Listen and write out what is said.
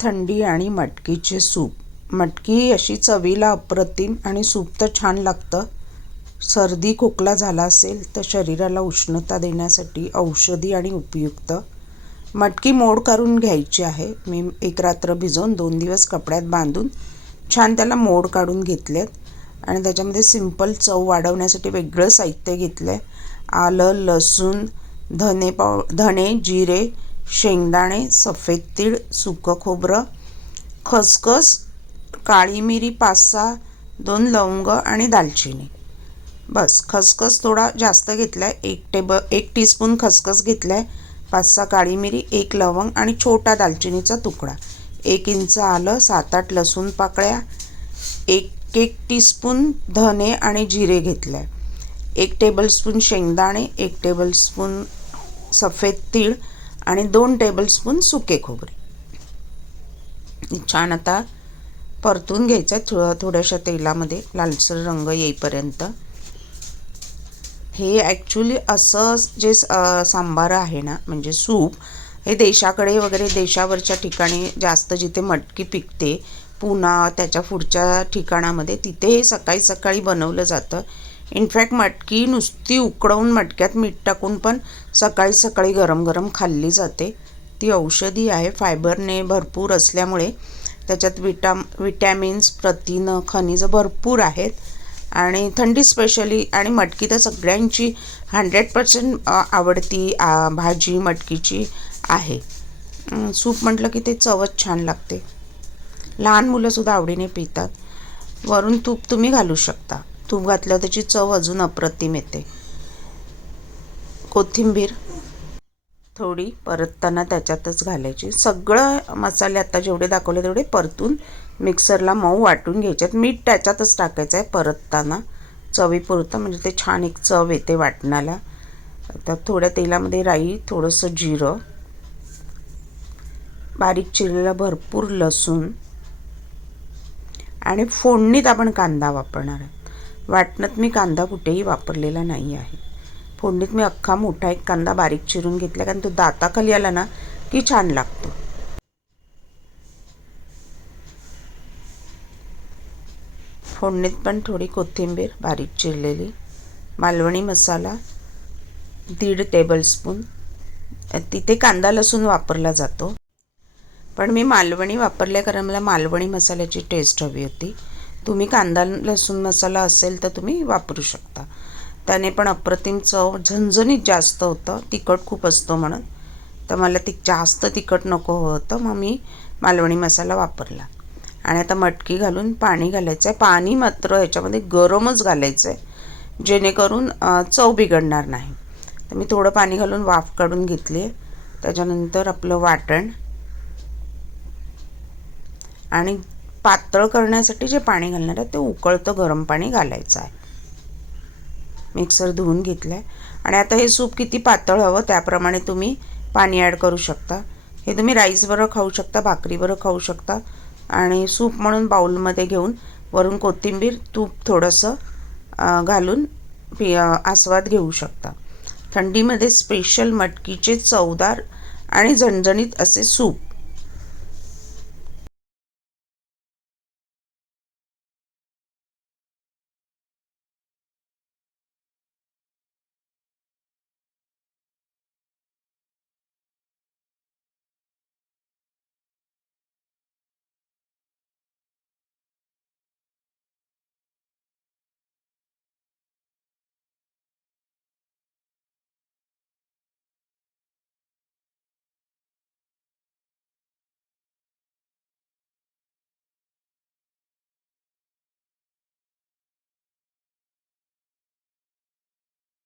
थंडी आणि मटकीचे सूप. मटकी अशी चवीला अप्रतिम आणि सूप तर छान लागतं. सर्दी खोकला झाला असेल तर शरीराला उष्णता देण्यासाठी औषधी आणि उपयुक्त. मटकी मोड करून घ्यायची आहे. मी एक रात्र भिजवून दोन दिवस कपड्यात बांधून छान त्याला मोड काढून घेतलेत. आणि त्याच्यामध्ये सिंपल चव वाढवण्यासाठी वेगळं साहित्य घेतलं आहे आलं लसूण धने पाव धणे जिरे शेंगदाणे सफेद तीळ सुकं खोबरं खसखस काळी मिरी पाच सहा दोन लवंग आणि दालचिनी. बस खसखस थोडा जास्त घेतला आहे एक टेबल एक टीस्पून खसखस घेतला आहे पाच सहा काळी मिरी एक लवंग आणि छोटा दालचिनीचा तुकडा. एक इंच आलं सात आठ लसूण पाकळ्या. एक एक टीस्पून धने आणि जिरे घेतलं आहे एक टेबलस्पून शेंगदाणे एक टेबलस्पून सफेद तीळ आणि दोन टेबलस्पून सुके खोबरे. छान आता परतून घ्यायचं आहे थोडं थोड्याशा तेलामध्ये. लालसर रंग येईपर्यंत. हे ॲक्च्युली असं जे सांबार आहे ना म्हणजे सूप हे देशाकडे वगैरे देशावरच्या ठिकाणी जास्त जिथे मटकी पिकते पुन्हा त्याच्या पुढच्या ठिकाणामध्ये तिथे हे सकाळी सकाळी बनवलं जातं. इनफॅक्ट मटकी नुसती उकडवून मटक्यात मीठ टाकून पण सकाळी सकाळी गरम गरम खाल्ली जाते. ती औषधी आहे. फायबरने भरपूर असल्यामुळे त्याच्यात विटाम विटॅमिन्स प्रथिनं खनिजं भरपूर आहेत. आणि थंडी स्पेशली आणि मटकी तर सगळ्यांची हंड्रेड पर्सेंट आवडती आ, भाजी मटकीची आहे. सूप म्हटलं की ते चवच छान लागते. लहान मुलंसुद्धा आवडीने पितात. वरून तूप तुम्ही घालू शकता. तूप घातल्यावर त्याची चव अजून अप्रतिम येते. कोथिंबीर थोडी परतताना त्याच्यातच घालायची. सगळं मसाले आता जेवढे दाखवले तेवढे परतून मिक्सरला मऊ वाटून घ्यायच्यात मीठ त्याच्यातच टाकायचं आहे परतताना. चवीपुरतं म्हणजे ते छान एक चव येते वाटणाला आता थोड्या तेलामध्ये राई थोडंसं जिरं बारीक चिरलेला भरपूर लसूण आणि फोडणीत आपण कांदा वापरणार आहे. वाटणत मी कांदा कुठेही वापरलेला नाही आहे. फोडणीत मी अख्खा मोठा एक कांदा बारीक चिरून घेतला कारण तो दाताखाली आला ना की छान लागतो. फोडणीत पण थोडी कोथिंबीर बारीक चिरलेली मालवणी मसाला दीड टेबलस्पून तिथे कांदा लसूण वापरला जातो. पण मी मालवणी वापरल्या कारण मला मालवणी मसाल्याची टेस्ट हवी होती. तुम्ही कांदा लसूण मसाला असेल तर तुम्ही वापरू शकता. त्याने पण अप्रतिम चव झणझणीत जास्त होतं तिखट खूप असतो म्हणून. तर मला ती जास्त तिखट नको होतं मग मी मालवणी मसाला वापरला. आणि आता मटकी घालून पाणी घालायचं आहे पाणी मात्र ह्याच्यामध्ये गरमच घालायचं आहे जेणेकरून चव बिघडणार नाही. तर मी थोडं पाणी घालून वाफ काढून घेतली आहे. त्याच्यानंतर आपलं वाटण. आणि पातळ करण्यासाठी जे पाणी घालणार आहे ते उकळतं गरम पाणी घालायचं आहे. मिक्सर धुवून घेतलं आहे आणि आता हे सूप किती पातळ हवं त्याप्रमाणे तुम्ही पाणी ॲड करू शकता. हे तुम्ही राईसबरोबर खाऊ शकता भाकरीबरोबर खाऊ शकता. आणि सूप म्हणून बाऊलमध्ये घेऊन वरून कोथिंबीर तूप थोडंसं घालून पि आस्वाद घेऊ शकता. थंडीमध्ये स्पेशल मटकीचे चवदार आणि झणझणीत असे सूप.